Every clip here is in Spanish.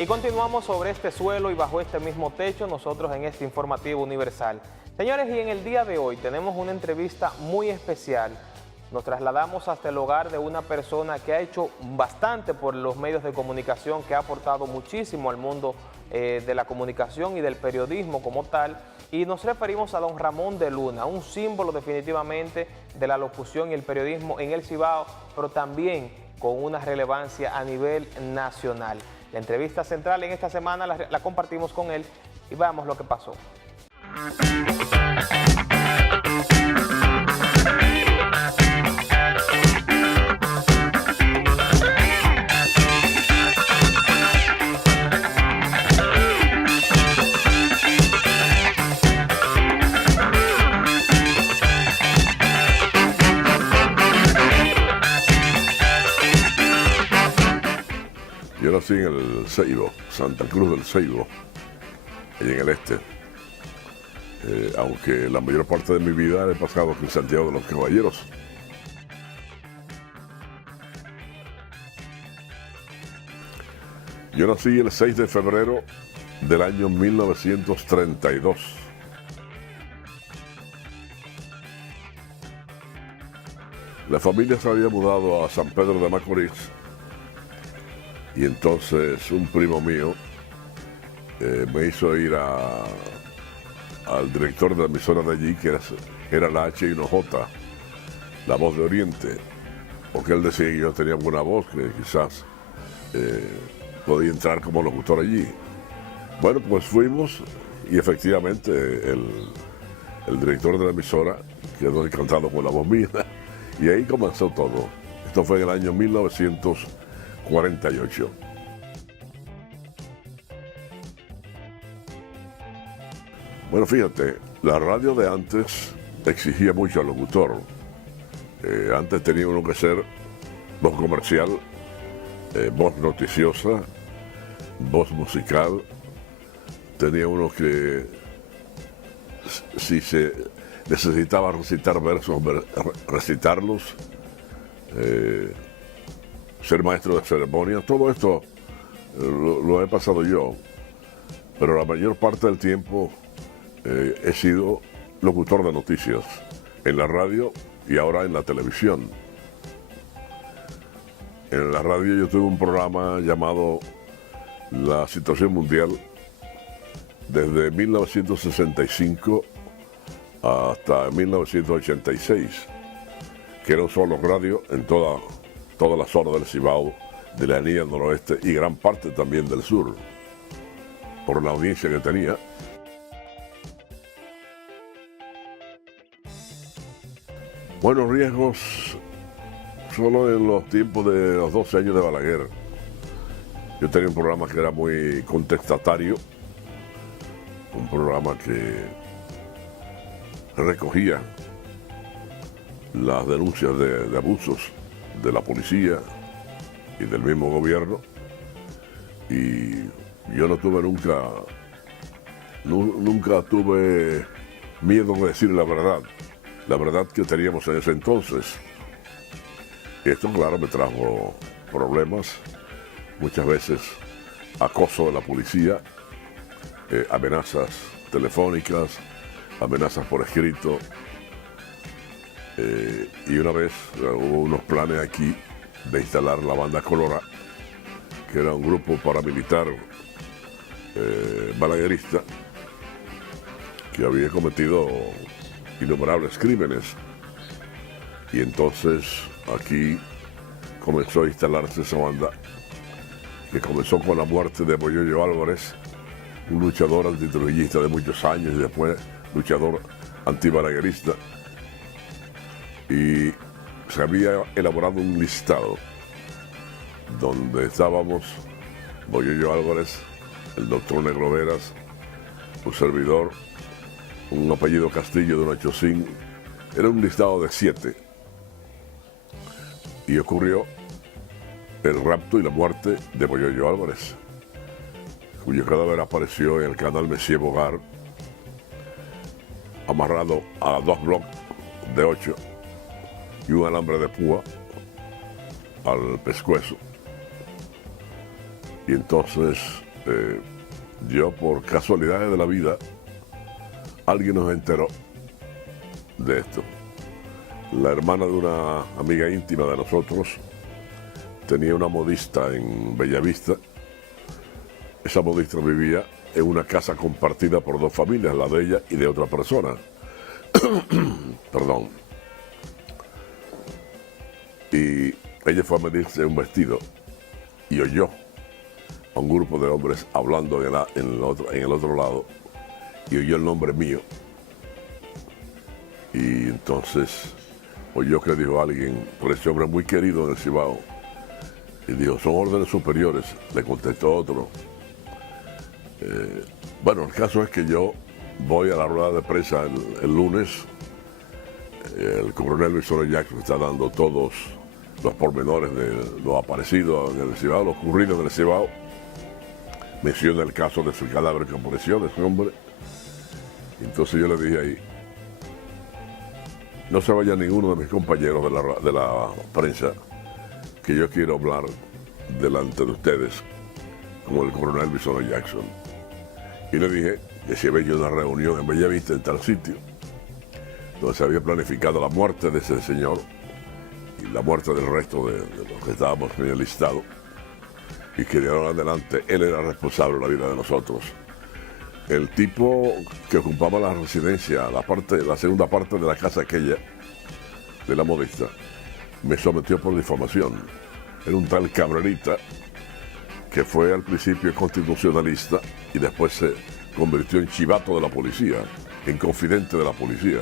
Y continuamos sobre este suelo y bajo este mismo techo, nosotros en este informativo universal. Señores, y en el día de hoy tenemos una entrevista muy especial. Nos trasladamos hasta el hogar de una persona que ha hecho bastante por los medios de comunicación, que ha aportado muchísimo al mundo de la comunicación y del periodismo como tal. Y nos referimos a don Ramón de Luna, un símbolo definitivamente de la locución y el periodismo en el Cibao, pero también con una relevancia a nivel nacional. La entrevista central en esta semana la compartimos con él y veamos lo que pasó. Yo nací en el Ceibo, Santa Cruz del Ceibo, allí en el este. Aunque la mayor parte de mi vida he pasado en Santiago de los Caballeros. Yo nací el 6 de febrero del año 1932. La familia se había mudado a San Pedro de Macorís. Y entonces un primo mío me hizo ir al director de la emisora de allí, que era la H1J, la Voz de Oriente, porque él decía que yo tenía buena voz, que quizás podía entrar como locutor allí. Bueno, pues fuimos y efectivamente el director de la emisora quedó encantado con la voz mía y ahí comenzó todo. Esto fue en el año 1948. Bueno, fíjate, la radio de antes exigía mucho al locutor. Antes tenía uno que ser voz comercial, voz noticiosa, voz musical. Tenía uno que, si se necesitaba recitar versos, recitarlos. Ser maestro de ceremonia, todo esto lo he pasado yo, pero la mayor parte del tiempo he sido locutor de noticias en la radio y ahora en la televisión. En la radio yo tuve un programa llamado La Situación Mundial desde 1965 hasta 1986, que era un solo radio en toda la zona del Cibao, de la anilla noroeste y gran parte también del sur, por la audiencia que tenía. Buenos riesgos, solo en los tiempos de los 12 años de Balaguer. Yo tenía un programa que era muy contestatario, un programa que recogía las denuncias de abusos de la policía y del mismo gobierno, y yo no tuve nunca tuve miedo de decir la verdad que teníamos en ese entonces. Y esto, claro, me trajo problemas, muchas veces acoso de la policía, amenazas telefónicas, amenazas por escrito. Y una vez hubo unos planes aquí de instalar la Banda Colora, que era un grupo paramilitar balaguerista que había cometido innumerables crímenes. Y entonces aquí comenzó a instalarse esa banda, que comenzó con la muerte de Boyoyo Álvarez, un luchador antitrujillista de muchos años y después luchador antibalaguerista. Y se había elaborado un listado donde estábamos Boyoyo Álvarez, el doctor Negro Veras, un servidor, un apellido Castillo de una Chocín. Era un listado de 7. Y ocurrió el rapto y la muerte de Boyoyo Álvarez, cuyo cadáver apareció en el canal Messier Bogar, amarrado a 2 bloques de 8 y un alambre de púa al pescuezo. Y entonces yo por casualidades de la vida, alguien nos enteró de esto. La hermana de una amiga íntima de nosotros tenía una modista en Bellavista. Esa modista vivía en una casa compartida por dos familias, la de ella y de otra persona. Perdón. Y ella fue a medirse un vestido y oyó a un grupo de hombres hablando en el otro lado, y oyó el nombre mío. Y entonces oyó que dijo alguien, por ese hombre muy querido en el Cibao, y dijo, son órdenes superiores. Le contestó otro. Bueno, el caso es que yo voy a la rueda de prensa el lunes. El coronel Luis Soler Jackson está dando todos los pormenores de lo aparecido en el Cibao, lo ocurrido en el Cibao. Menciona el caso de ese cadáver que apareció, de ese hombre. Entonces yo le dije ahí, no se vaya ninguno de mis compañeros de la prensa, que yo quiero hablar delante de ustedes como el coronel Luis Soler Jackson. Y le dije que se había hecho una reunión en Bellavista, en tal sitio, donde se había planificado la muerte de ese señor y la muerte del resto de los que estábamos en el listado, y que de ahora en adelante él era responsable de la vida de nosotros. El tipo que ocupaba la residencia, la segunda parte de la casa aquella, de la modista, me sometió por difamación. Era un tal Cabrerita, que fue al principio constitucionalista y después se convirtió en chivato de la policía, en confidente de la policía.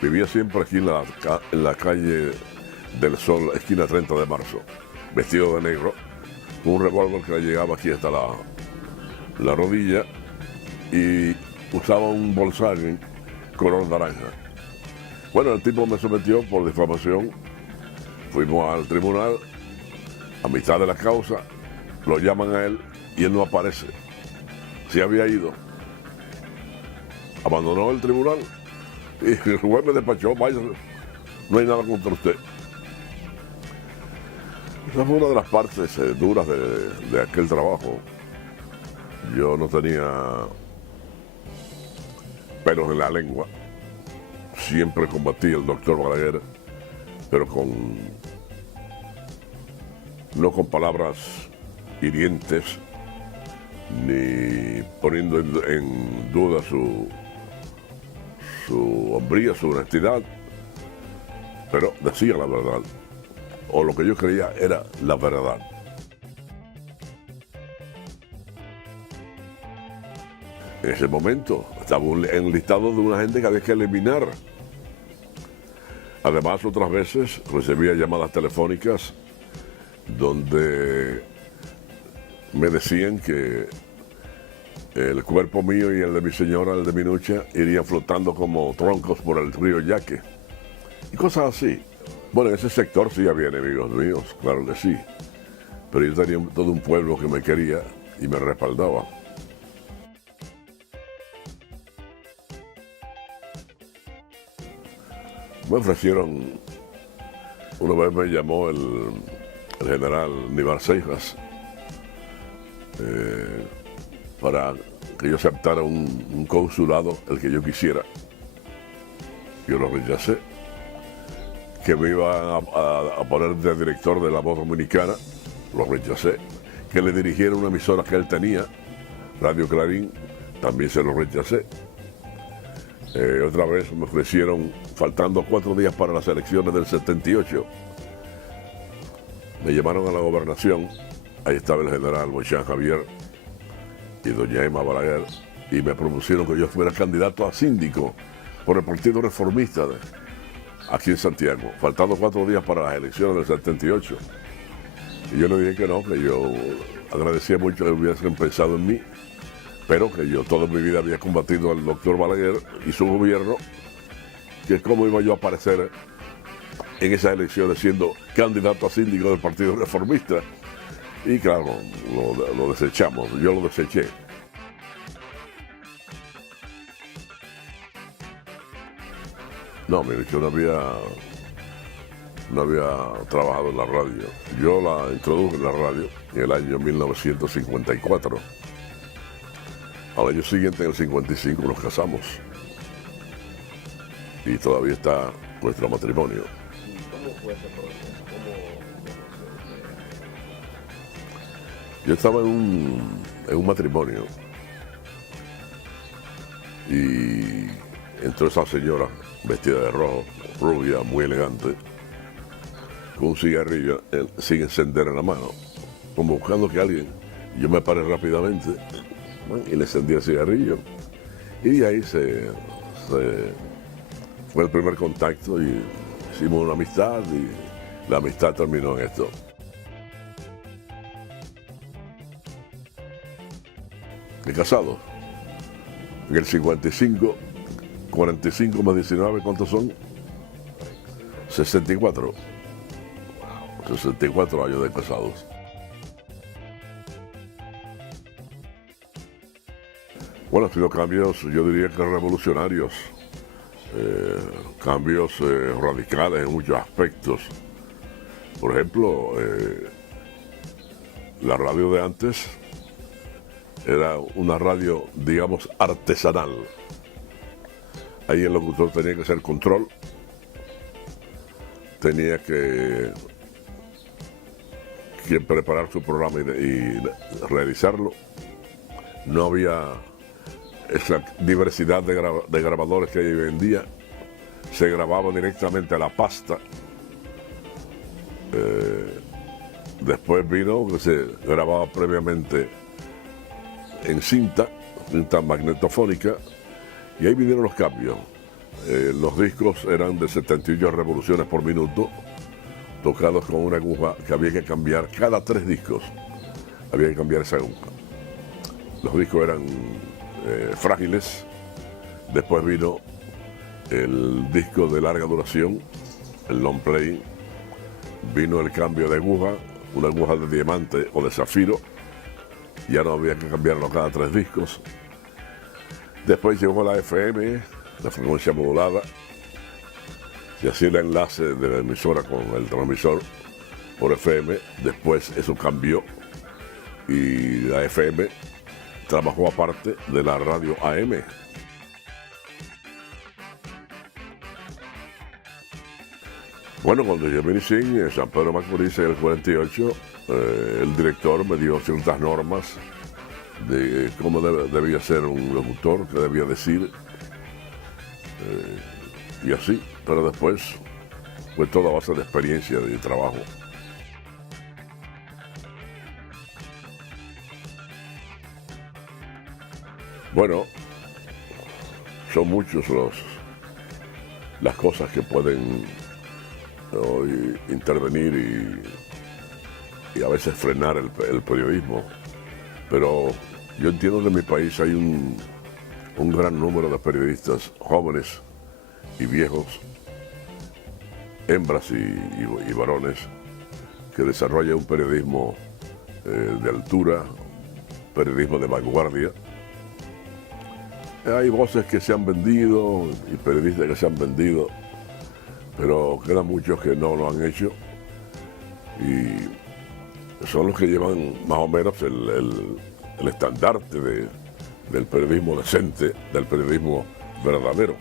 Vivía siempre aquí en la calle del Sol, esquina 30 de marzo, vestido de negro, con un revólver que le llegaba aquí hasta la rodilla, y usaba un Volkswagen color naranja. Bueno, el tipo me sometió por difamación. Fuimos al tribunal, a mitad de la causa, lo llaman a él y él no aparece. Se había ido. Abandonó el tribunal y el juez me despachó, vaya, no hay nada contra usted. Esa fue una de las partes duras de aquel trabajo. Yo no tenía pelos en la lengua. Siempre combatí al doctor Balaguer, pero no con palabras hirientes, ni poniendo en duda su hombría, su honestidad, pero decía la verdad, o lo que yo creía era la verdad. En ese momento estaba enlistado de una gente que había que eliminar. Además, otras veces recibía llamadas telefónicas donde me decían que el cuerpo mío y el de mi señora, el de Minucha, irían flotando como troncos por el río Yaque. Y cosas así. Bueno, en ese sector sí había enemigos míos, claro que sí. Pero yo tenía todo un pueblo que me quería y me respaldaba. Me ofrecieron, una vez me llamó el general Nivar Seijas para que yo aceptara un consulado, el que yo quisiera. Yo lo rechacé. Que me iba a poner de director de La Voz Dominicana, lo rechacé. Que le dirigiera una emisora que él tenía, Radio Clarín, también se lo rechacé. Otra vez me ofrecieron, faltando 4 días para las elecciones del 78, me llamaron a la gobernación, ahí estaba el general Bochán Javier y doña Emma Balaguer, y me propusieron que yo fuera candidato a síndico por el Partido Reformista aquí en Santiago, faltando 4 días para las elecciones del 78. Y yo le dije que no, que yo agradecía mucho que hubiesen pensado en mí, pero que yo toda mi vida había combatido al doctor Balaguer y su gobierno, que cómo iba yo a aparecer en esas elecciones siendo candidato a síndico del Partido Reformista. Y claro, lo desechamos, yo lo deseché. No, mire, yo no no había trabajado en la radio. Yo la introduje en la radio en el año 1954. Al año siguiente, en el 55, nos casamos. Y todavía está nuestro matrimonio. ¿Cómo fue ese proceso? Yo estaba en un matrimonio y entró esa señora vestida de rojo, rubia, muy elegante, con un cigarrillo sin encender en la mano, como buscando que alguien. Yo me paré rápidamente y le encendí el cigarrillo. Y de ahí fue el primer contacto y hicimos una amistad y la amistad terminó en esto. De casado. En el 55, 45 más 19, ¿cuántos son? 64. 64 años de casados. Bueno, han sido cambios, yo diría que revolucionarios, cambios radicales en muchos aspectos. Por ejemplo, la radio de antes era una radio, digamos, artesanal. Ahí el locutor tenía que hacer control, tenía que preparar su programa y realizarlo. No había esa diversidad de grabadores que hay hoy en día. Se grababa directamente a la pasta. Después vino que se grababa previamente en cinta magnetofónica, y ahí vinieron los cambios. Los discos eran de 78 revoluciones por minuto, tocados con una aguja que había que cambiar cada 3 discos. Había que cambiar esa aguja. Los discos eran frágiles. Después vino el disco de larga duración, el long play. Vino el cambio de aguja, una aguja de diamante o de zafiro. Ya no había que cambiarlo cada 3 discos. Después llegó la FM, la frecuencia modulada. Se hacía el enlace de la emisora con el transmisor por FM. Después eso cambió y la FM trabajó aparte de la radio AM. Bueno, cuando yo me inicié en San Pedro de Macorís en el 48, el director me dio ciertas normas de cómo debía ser un locutor, qué debía decir, y así. Pero después fue toda base de experiencia y de trabajo. Bueno, son muchos las cosas que pueden hoy intervenir y a veces frenar el periodismo. Pero yo entiendo que en mi país hay un gran número de periodistas jóvenes y viejos, hembras y varones, que desarrollan un periodismo de altura, periodismo de vanguardia. Hay voces que se han vendido y periodistas que se han vendido, pero quedan muchos que no lo han hecho y son los que llevan más o menos el estandarte del periodismo decente, del periodismo verdadero.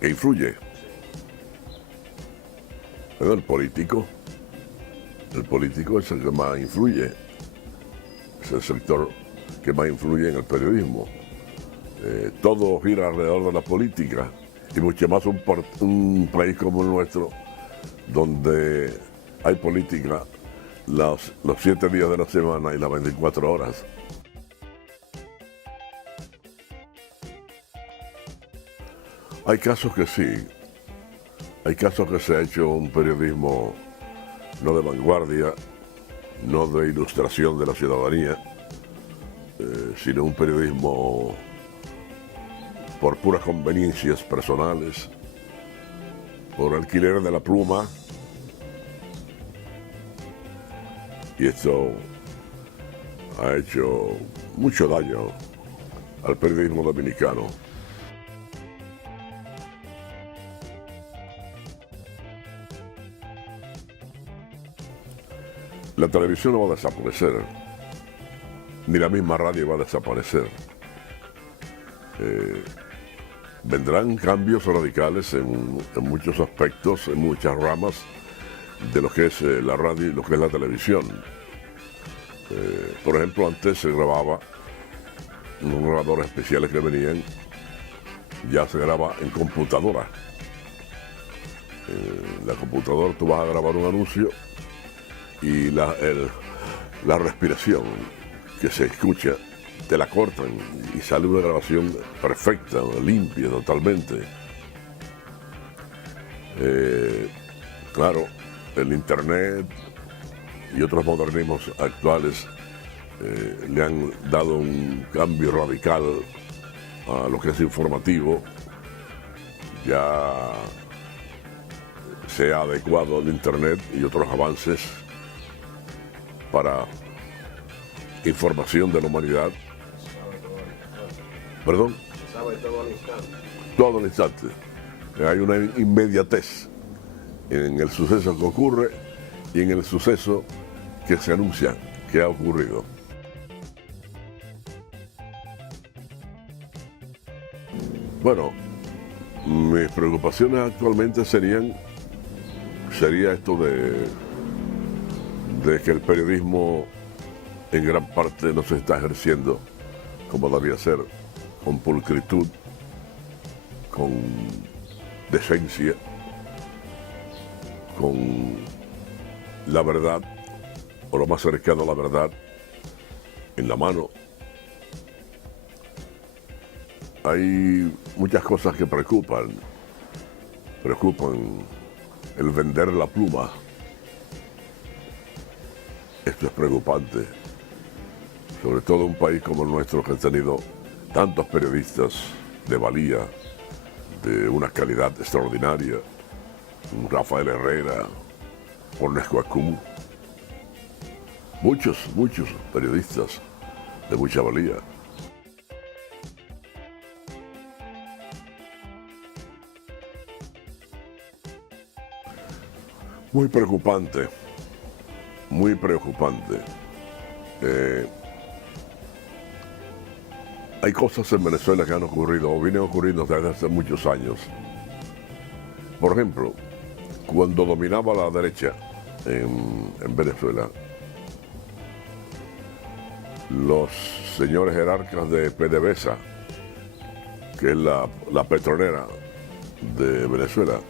¿Qué influye? Bueno, el político es el que más influye, es el sector que más influye en el periodismo. Todo gira alrededor de la política y mucho más un país como el nuestro, donde hay política los 7 días de la semana y las 24 horas. Hay casos que sí, hay casos que se ha hecho un periodismo no de vanguardia, no de ilustración de la ciudadanía, sino un periodismo por puras conveniencias personales, por alquiler de la pluma. Y esto ha hecho mucho daño al periodismo dominicano. La televisión no va a desaparecer, ni la misma radio va a desaparecer. Vendrán cambios radicales en muchos aspectos, en muchas ramas de lo que es la radio y lo que es la televisión. Por ejemplo, antes se grababa, unos grabadores especiales que venían, ya se graba en computadora. En la computadora tú vas a grabar un anuncio y la respiración que se escucha te la cortan y sale una grabación perfecta, limpia totalmente. Claro, el internet y otros modernismos actuales le han dado un cambio radical a lo que es informativo. Ya se ha adecuado al internet y otros avances para información de la humanidad. ¿Perdón? Sabe todo al instante. Todo al instante. Hay una inmediatez en el suceso que ocurre y en el suceso que se anuncia que ha ocurrido. Bueno, mis preocupaciones actualmente sería esto de que el periodismo en gran parte no se está ejerciendo como debía ser, con pulcritud, con decencia, con la verdad, o lo más cercano a la verdad, en la mano. Hay muchas cosas que preocupan el vender la pluma. Esto es preocupante, sobre todo un país como el nuestro, que ha tenido tantos periodistas de valía, de una calidad extraordinaria, Rafael Herrera, Ernesto Acum, muchos periodistas de mucha valía. Muy preocupante, muy preocupante. Hay cosas en Venezuela que han ocurrido o vienen ocurriendo desde hace muchos años. Por ejemplo, cuando dominaba la derecha en Venezuela, los señores jerarcas de PDVSA, que es la petrolera de Venezuela,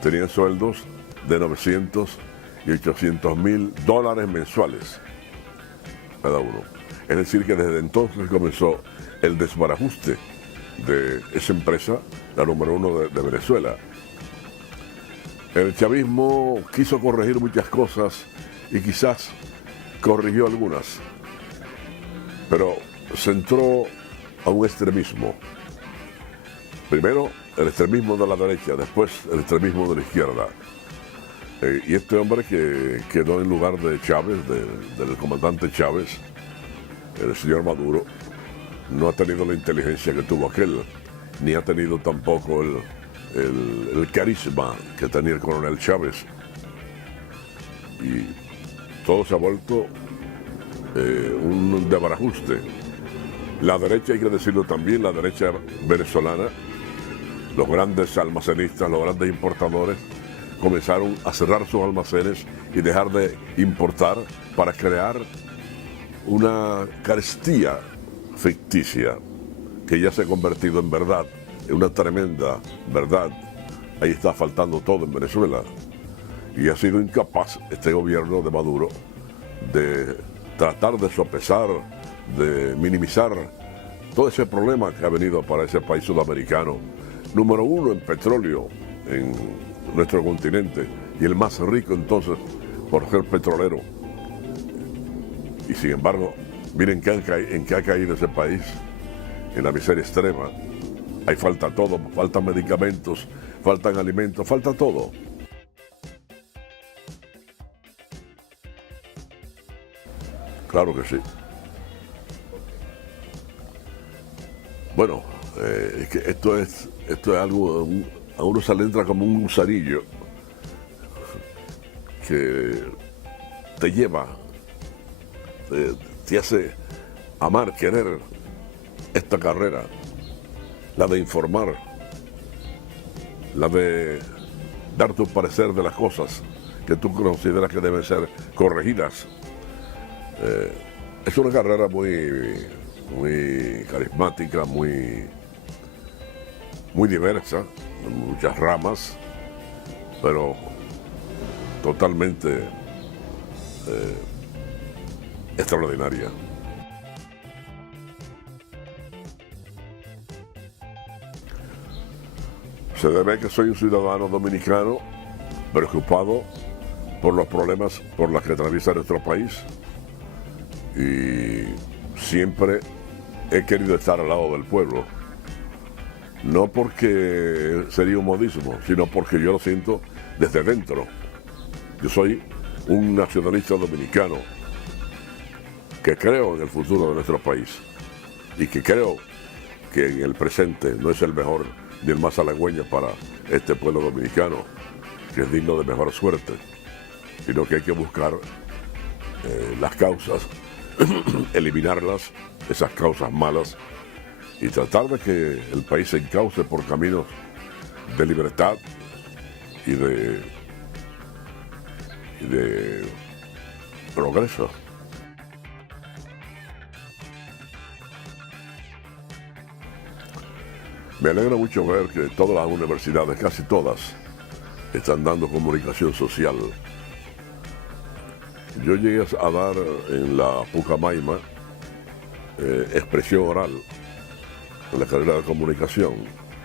tenían sueldos de 900 y 800 mil dólares mensuales cada uno. Es decir, que desde entonces comenzó el desbarajuste de esa empresa, la número uno de Venezuela. El chavismo quiso corregir muchas cosas y quizás corrigió algunas, pero se entró a un extremismo. Primero el extremismo de la derecha, después el extremismo de la izquierda. Y este hombre que quedó en lugar de Chávez, del comandante Chávez, el señor Maduro, no ha tenido la inteligencia que tuvo aquel, ni ha tenido tampoco el carisma que tenía el coronel Chávez. Y todo se ha vuelto un desbarajuste. La derecha, hay que decirlo también, la derecha venezolana, los grandes almacenistas, los grandes importadores, comenzaron a cerrar sus almacenes y dejar de importar para crear una carestía ficticia que ya se ha convertido en verdad, en una tremenda verdad. Ahí está faltando todo en Venezuela. Y ha sido incapaz este gobierno de Maduro de tratar de sopesar, de minimizar todo ese problema que ha venido para ese país sudamericano, número uno en petróleo en nuestro continente y el más rico entonces por ser petrolero. Y sin embargo, miren en qué ha caído ese país, en la miseria extrema. Ahí falta todo, faltan medicamentos, faltan alimentos, falta todo. Claro que sí. Bueno, es que esto es algo, a uno se le entra como un gusanillo que te lleva, te hace amar, querer esta carrera, la de informar, la de dar tu parecer de las cosas que tú consideras que deben ser corregidas. Es una carrera muy carismática, muy diversa, en muchas ramas, pero totalmente extraordinaria. Se debe que soy un ciudadano dominicano preocupado por los problemas por los que atraviesa nuestro país y siempre he querido estar al lado del pueblo. No porque sería un modismo, sino porque yo lo siento desde dentro. Yo soy un nacionalista dominicano que creo en el futuro de nuestro país y que creo que en el presente no es el mejor ni el más halagüeño para este pueblo dominicano, que es digno de mejor suerte, sino que hay que buscar las causas, eliminarlas, esas causas malas, y tratar de que el país se encauce por caminos de libertad y de progreso. Me alegra mucho ver que todas las universidades, casi todas, están dando comunicación social. Yo llegué a dar en la Pucamaima expresión oral en la carrera de comunicación.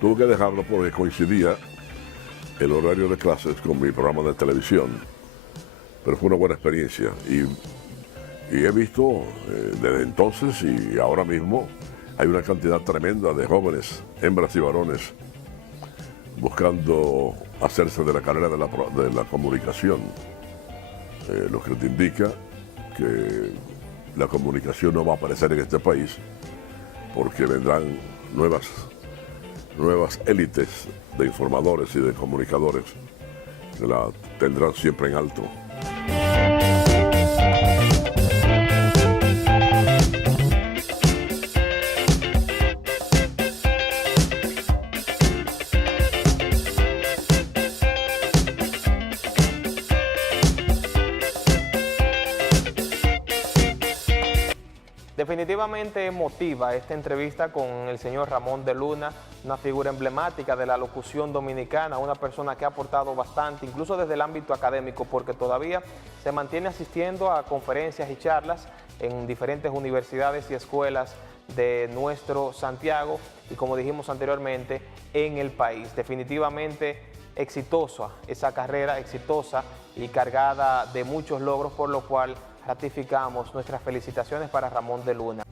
Tuve que dejarlo porque coincidía el horario de clases con mi programa de televisión, pero fue una buena experiencia y he visto desde entonces y ahora mismo hay una cantidad tremenda de jóvenes, hembras y varones, buscando hacerse de la carrera de la comunicación, lo que te indica que la comunicación no va a aparecer en este país porque vendrán nuevas élites de informadores y de comunicadores que la tendrán siempre en alto. Definitivamente emotiva esta entrevista con el señor Ramón de Luna, una figura emblemática de la locución dominicana, una persona que ha aportado bastante, incluso desde el ámbito académico, porque todavía se mantiene asistiendo a conferencias y charlas en diferentes universidades y escuelas de nuestro Santiago y, como dijimos anteriormente, en el país. Definitivamente exitosa esa carrera, exitosa y cargada de muchos logros, por lo cual ratificamos nuestras felicitaciones para Ramón de Luna.